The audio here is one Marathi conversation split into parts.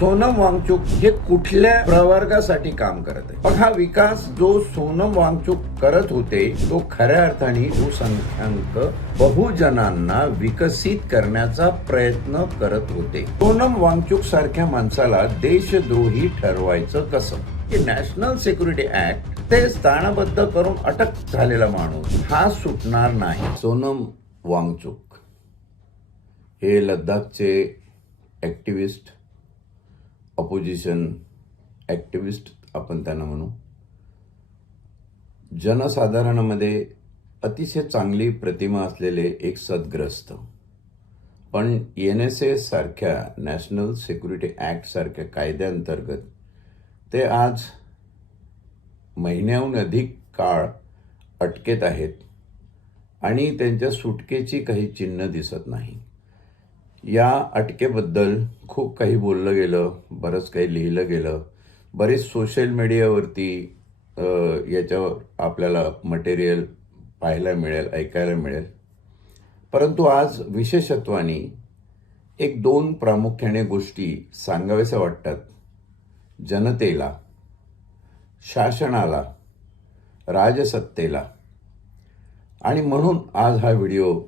सोनम वांगचुक हे कुठल्या प्रवर्गासाठी काम करत आहे? मग हा विकास जो सोनम वांगचुक करत होते तो खऱ्या अर्थाने बहुसंख्याक बहुजनांना विकसित करण्याचा प्रयत्न करत होते. सोनम वांगचुक सारख्या माणसाला देशद्रोही ठरवायचं कसं? की नॅशनल सिक्युरिटी ऍक्ट ते स्थानबद्ध करून अटक झालेला माणूस हा सुटणार नाही. सोनम वांगचुक हे लद्दाखचे ॲक्टिव्हिस्ट अपोजिशन ॲक्टिविस्ट आपण त्यांना म्हणू. जनसाधारणामध्ये अतिशय चांगली प्रतिमा असलेले एक सद्ग्रस्त. पण एन एस ए सारख्या नॅशनल सिक्युरिटी ॲक्ट सारख्या कायद्याअंतर्गत ते आज महिन्याहून अधिक काळ अटकेत आहेत आणि त्यांच्या सुटकेची काही चिन्ह दिसत नाही. या अटकेबद्दल खूप काही बोललं गेलं बरंच काही लिहिलं गेलं. बरेच सोशल मीडियावरती याच्यावर आपल्याला मटेरियल पाहायला मिळेल ऐकायला मिळेल. परंतु आज विशेषत्वाने एक दोन प्रामुख्याने गोष्टी सांगाव्याशा वाटतात. जनतेला शासनाला राजसत्तेला. आणि म्हणून आज हा व्हिडिओ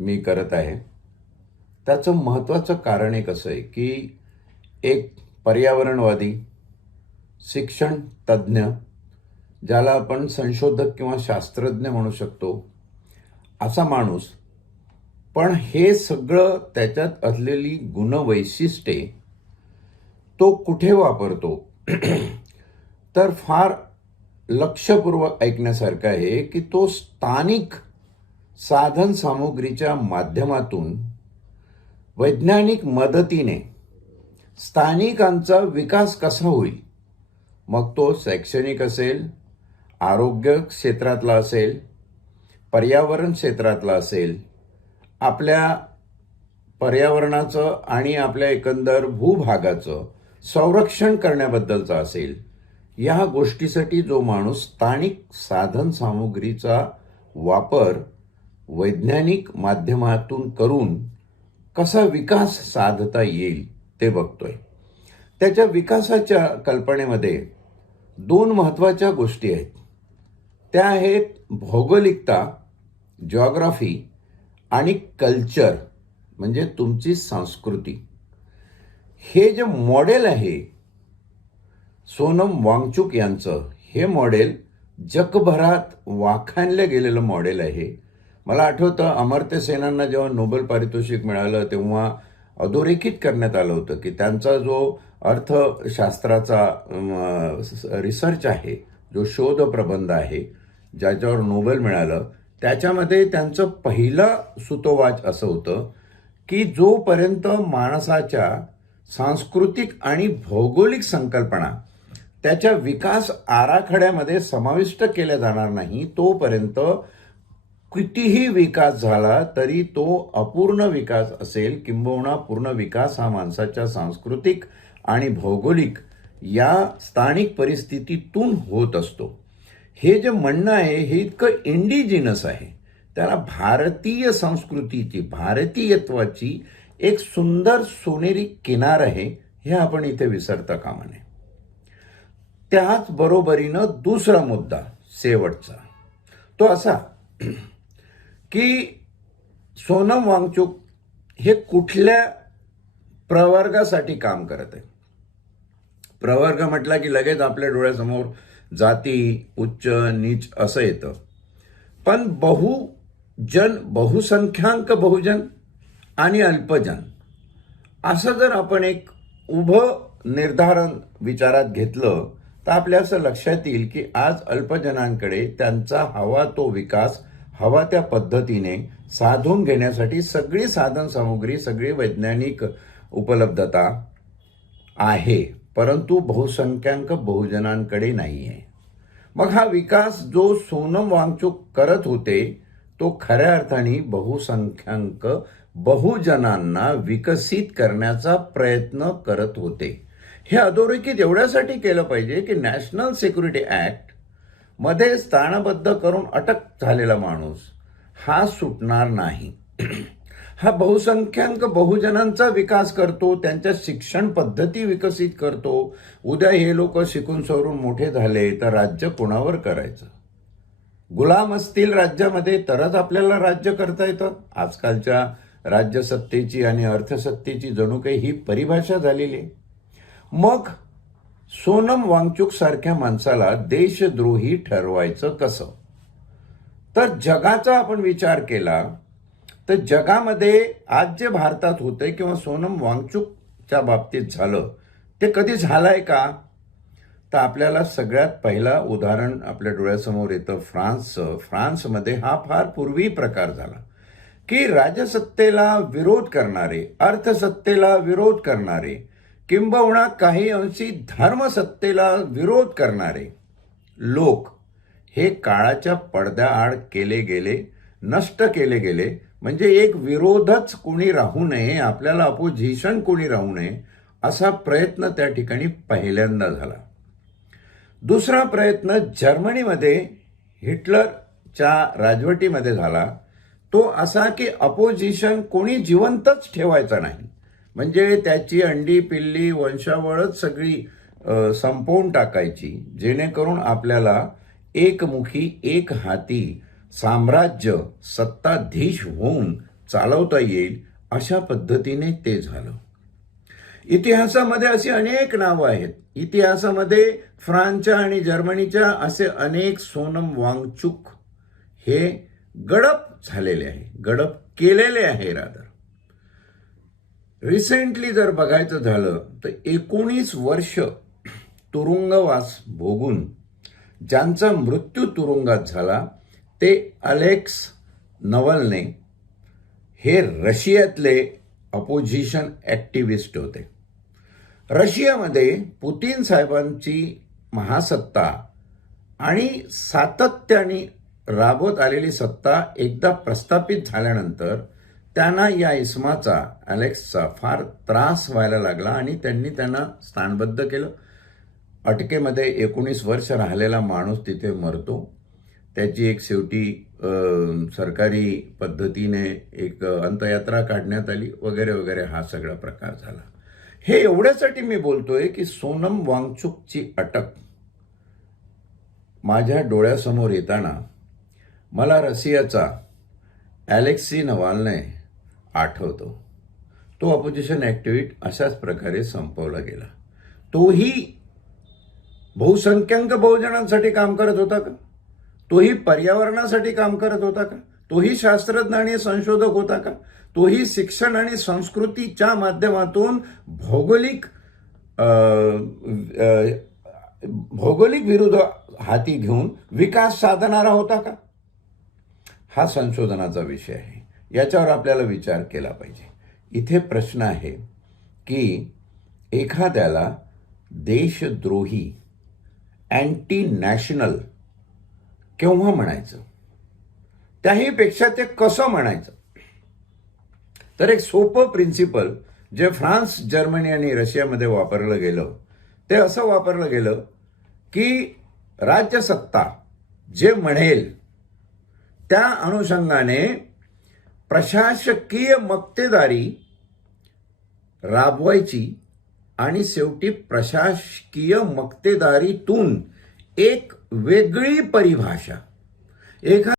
मी करत आहे. त्याचं महत्त्वाचं कारण एक असं आहे की एक पर्यावरणवादी शिक्षण तज्ज्ञ ज्याला आपण संशोधक किंवा शास्त्रज्ञ म्हणू शकतो असा माणूस पण हे सगळं त्याच्यात असलेली गुणवैशिष्ट्ये तो कुठे वापरतो? तर फार लक्षपूर्वक ऐकण्यासारखं आहे की तो स्थानिक साधन सामुग्रीच्या माध्यमातून वैज्ञानिक मदतीने स्थानिकांचा विकास कसा होईल? मग तो शैक्षणिक असेल आरोग्य क्षेत्रातला असेल पर्यावरण क्षेत्रातला असेल. आपल्या पर्यावरणाचं आणि आपल्या एकंदर भूभागाचं संरक्षण करण्याबद्दलचं असेल या गोष्टीसाठी जो माणूस स्थानिक साधन सामुग्रीचा वापर वैज्ञानिक माध्यमातून करून कसा विकास साधता येईल ते बघतोय. त्याच्या विकासाच्या कल्पनेमध्ये दोन महत्त्वाच्या गोष्टी आहेत. त्या आहेत भौगोलिकता जॉग्राफी आणि कल्चर म्हणजे तुमची संस्कृती. हे जे मॉडेल आहे सोनम वांगचुक यांचं हे मॉडेल जगभरात वाखाणलं गेलेलं मॉडेल आहे. मला आठवतं अमर्त्य सेनांना जेव्हा नोबेल पारितोषिक मिळालं तेव्हा अधोरेखित करण्यात आलं होतं की त्यांचा जो अर्थशास्त्राचा रिसर्च आहे जो शोध प्रबंध आहे ज्याच्यावर नोबेल मिळालं त्याच्यामध्ये त्यांचं पहिलं सुतोवाच असं होतं की जोपर्यंत माणसाच्या सांस्कृतिक आणि भौगोलिक संकल्पना त्याच्या विकास आराखड्यामध्ये समाविष्ट केल्या जाणार नाही तोपर्यंत कितीही विकास झाला तरी तो अपूर्ण विकास असेल किंबहुना पूर्ण विकास हा माणसाच्या सांस्कृतिक आणि भौगोलिक या स्थानिक परिस्थितीतून होत असतो. हे जे म्हणणं आहे हे इतकं इंडिजिनस आहे. त्याला भारतीय संस्कृतीची भारतीयत्वाची एक सुंदर सोनेरी किनार आहे हे आपण इथे विसरता कामा नये. त्याच बरोबरीनं दुसरा मुद्दा शेवटचा. तो असा की सोनम वांगचुक हे कुठल्या प्रवर्गासाठी काम करत आहे? प्रवर्ग म्हटला की लगेच आपल्या डोळ्यासमोर जाती उच्च नीच असं येतं. पण बहुजन बहुसंख्यांक बहुजन आणि अल्पजन असं जर आपण एक उभं निर्धारण विचारात घेतलं तर आपल्या असं लक्षात येईल की आज अल्पजनांकडे त्यांचा हवा तो विकास हवा त्या पद्धतीने साधून घेण्यासाठी सगळी साधनसामुग्री सगळी वैज्ञानिक उपलब्धता आहे परंतु बहुसंख्याक बहुजनांकडे नाही आहे मग हा विकास जो सोनम वांगचूक करत होते तो खऱ्या अर्थाने बहुसंख्याक बहुजनांना विकसित करण्याचा प्रयत्न करत होते. हे अधोरेखित एवढ्यासाठी केलं पाहिजे की नॅशनल सिक्युरिटी ॲक्ट मध्ये स्थानबद्ध करून अटक झालेला माणूस हा सुटणार नाही. हा बहुसंख्याक बहुजनांचा विकास करतो त्यांच्या शिक्षण पद्धती विकसित करतो. उद्या हे लोक शिकून सवरून मोठे झाले तर राज्य कोणावर करायचं? गुलाम असतील राज्यामध्ये तरच आपल्याला राज्य करता येतं. आजकालच्या राज्यसत्तेची आणि अर्थसत्तेची जणू काही ही परिभाषा झालेली आहे. मग सोनम वांगचूक सारख्या माणसाला देशद्रोही ठरवायचं कसं? तर जगाचा आपण विचार केला तर जगामध्ये आज जे भारतात होतंय किंवा सोनम वांगचूकच्या बाबतीत झालं ते कधी झालंय का? तर आपल्याला सगळ्यात पहिला उदाहरण आपल्या डोळ्यासमोर येतं फ्रान्सचं फ्रान्समध्ये हा फार पूर्वी प्रकार झाला की राजसत्तेला विरोध करणारे अर्थसत्तेला विरोध करणारे किंबहुना काही अंशी धर्मसत्तेला विरोध करणारे लोक हे काळाच्या पडद्याआड केले गेले नष्ट केले गेले. म्हणजे एक विरोधच कोणी राहू नये आपल्याला अपोजिशन कोणी राहू नये असा प्रयत्न त्या ठिकाणी पहिल्यांदा झाला. दुसरा प्रयत्न जर्मनीमध्ये हिटलरच्या राजवटीमध्ये झाला. तो असा की अपोजिशन कोणी जिवंतच ठेवायचा नाही. म्हणजे त्याची अंडी पिल्ली वंशावळच सगळी संपवून टाकायची जेणेकरून आपल्याला एकमुखी एक हाती साम्राज्य सत्ताधीश होऊन चालवता येईल अशा पद्धतीने ते झालं. इतिहासामध्ये अशी अनेक नावं आहेत. इतिहासामध्ये फ्रान्सच्या आणि जर्मनीच्या असे अनेक सोनम वांगचूक हे गडप झालेले आहे. गडप केलेले आहे रादर. रिसेंटली जर बघायचं झालं तर एकोणीस वर्ष तुरुंगवास भोगून ज्यांचा मृत्यू तुरुंगात झाला ते अलेक्स नवलने हे रशियातले अपोजिशन ॲक्टिव्हिस्ट होते. रशियामध्ये पुतीन साहेबांची महासत्ता आणि सातत्याने राबवत आलेली सत्ता एकदा प्रस्थापित झाल्यानंतर त्यांना या इसमाचा अलेक्सचा फार त्रास व्हायला लागला आणि त्यांनी त्यांना स्थानबद्ध केलं. अटकेमध्ये एकोणीस वर्ष राहिलेला माणूस तिथे मरतो. त्याची एक शेवटी सरकारी पद्धतीने एक अंतयात्रा काढण्यात आली वगैरे वगैरे हा सगळा प्रकार झाला. हे एवढ्यासाठी मी बोलतोय की सोनम वांगचूकची अटक माझ्या डोळ्यासमोर येताना मला रशियाचा ॲलेक्सी नवालने आठवतो. तो अपोजिशन ॲक्टिव्हिट अशाच प्रकारे संपवला गेला. तोही बहुसंख्याक बहुजनांसाठी काम करत होता का? तोही पर्यावरणासाठी काम करत होता का? तोही शास्त्रज्ञ आणि संशोधक होता का? तोही शिक्षण आणि संस्कृतीच्या माध्यमातून भौगोलिक भौगोलिक विरुद्ध हाती घेऊन विकास साधणारा होता का? हा संशोधनाचा विषय आहे. याच्यावर आपल्याला विचार केला पाहिजे. इथे प्रश्न आहे की एखाद्याला देशद्रोही अँटी नॅशनल केव्हा म्हणायचं? त्याहीपेक्षा ते कसं म्हणायचं? तर एक सोपं प्रिन्सिपल जे फ्रान्स जर्मनी आणि रशियामध्ये वापरलं गेलं ते असं वापरलं गेलं की राज्यसत्ता जे म्हणेल त्या अनुषंगाने प्रशासकीय मक्तेदारी राबवायची आणि शेवटी प्रशासकीय मक्तेदारीतून एक वेगळी परिभाषा. एखाद